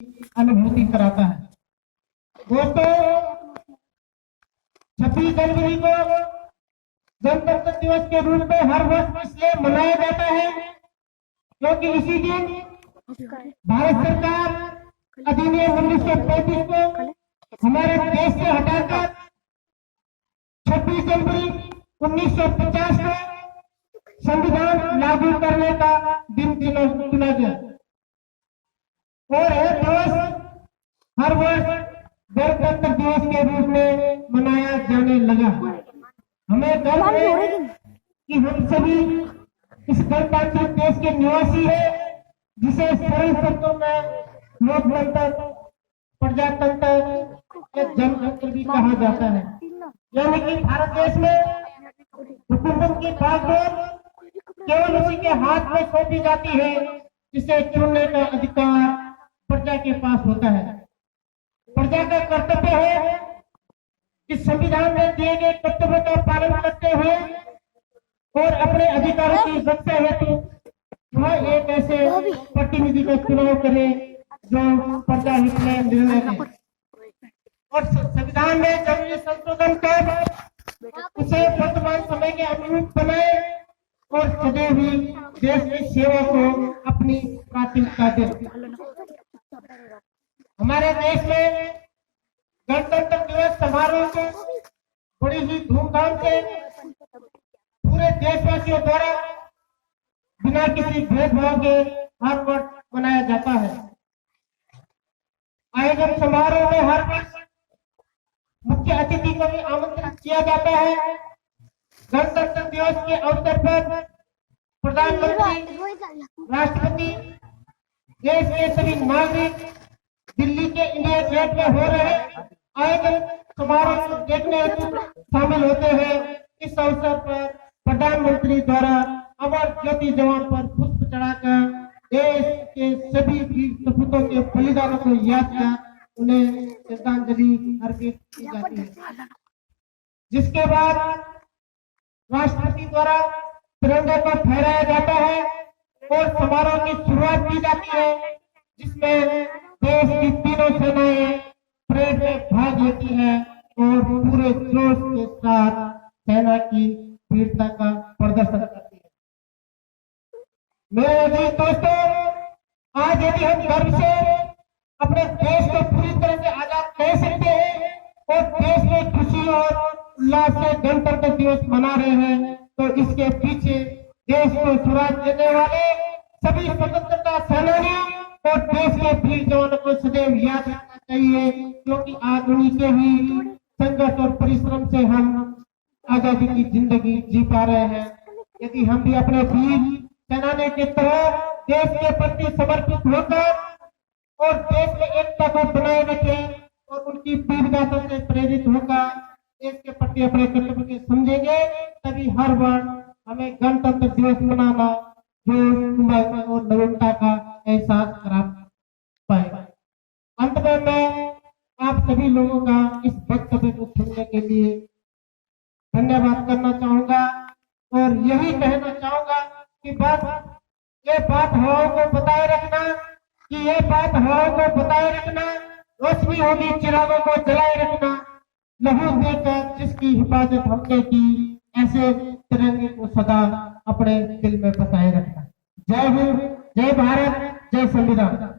अनुभूति कराता है। दोस्तों, 26 जनवरी को गणतंत्र दिवस के रूप में हर वर्ष इसलिए मनाया जाता है क्योंकि इसी दिन भारत सरकार अधिनियम 1935 को हमारे देश से हटाकर 26 जनवरी 1950 को संविधान लागू करने का दिन चुना गया और यह दिवस हर वर्ष गणतंत्र दिवस के रूप में मनाया जाने लगा। हमें गर्व है कि हम सभी इस गणतांत्रिक देश के निवासी हैं, जिसे सरल शब्दों में लोकतंत्र, प्रजातंत्र या जनतंत्र भी कहा जाता है। यानी कि भारत देश में हुकूमत की भागदौड़ केवल उसी के हाथ में सौंपी जाती है जिसे चुनने का अधिकार प्रजा के पास होता है। प्रजा का कर्तव्य है कि संविधान में दिए गए कर्तव्यों का पालन करते हुए और अपने अधिकारों की रक्षा हेतु वह एक ऐसे प्रतिनिधि का चुनाव करे जो प्रजा हित में निर्णय ले और संविधान में जरूरी संशोधन कर उसे वर्तमान समय के अनुरूप बनाए और सदैव ही देश की सेवा को अपनी प्राथमिकता दे। हमारे देश में गणतंत्र दिवस समारोह को बड़ी ही धूमधाम से पूरे देशवासियों द्वारा बिना किसी भेदभाव के हर वर्ष मनाया जाता है। आयोजन समारोह में हर वर्ष मुख्य अतिथि को भी आमंत्रित किया जाता है। गणतंत्र दिवस के अवसर पर प्रधानमंत्री, राष्ट्रपति, देश के सभी नागरिक दिल्ली के इंडिया गेट में हो रहे आयोजन समारोह को देखने हेतु शामिल होते हैं। इस अवसर पर प्रधानमंत्री द्वारा अमर ज्योति जवान पर पुष्प चढ़ाकर देश के सभी वीर सपूतों के बलिदानों को याद कर उन्हें श्रद्धांजलि अर्पित की जाती है। जिसके बाद राष्ट्रपति द्वारा तिरंगे को फहराया जाता है और समारोह की शुरुआत की जाती है, जिसमें देश की तीनों सेनाएं परेड में भाग लेती है और पूरे जोश के साथ सेना की वीरता का प्रदर्शन करती है। मेरे अजीज दोस्तों, आज यदि हम गर्व से अपने देश को पूरी तरह से आजाद कह सकते हैं और देश में खुशी और उल्लास से गणतंत्र दिवस मना रहे हैं, तो इसके पीछे देश को स्वराज देने वाले सभी स्वतंत्रता सेनानियों और देश के वीर जवानों को सदैव याद रखना चाहिए, क्योंकि आज उन्हीं के ही संघर्ष और परिश्रम से हम आजादी की जिंदगी जी पा रहे हैं। यदि हम भी अपने वीर सेनानी की तरह देश के प्रति समर्पित होकर और देश में एकता को बनाए रखें और उनकी वीर गाथा से प्रेरित होकर देश के प्रति अपने कर्तव्य के समझेंगे, तभी हर बार हमें गणतंत्र दिवस मनाना जो और नवीनता का एहसास करा पाएगा। अंत में मैं आप सभी लोगों का इस वक्तव्य को सुनने के लिए धन्यवाद करना चाहूंगा और यही कहना चाहूंगा कि ये बात हवाओं को बताए रखना, रोशनी होगी चिरागों को जलाए रखना, लहू देकर जिसकी हिफाजत हमने की, ऐसे तिरंगे को सदा अपने दिल में बसाए रखना। जय हिंद, जय भारत, जय संविधान।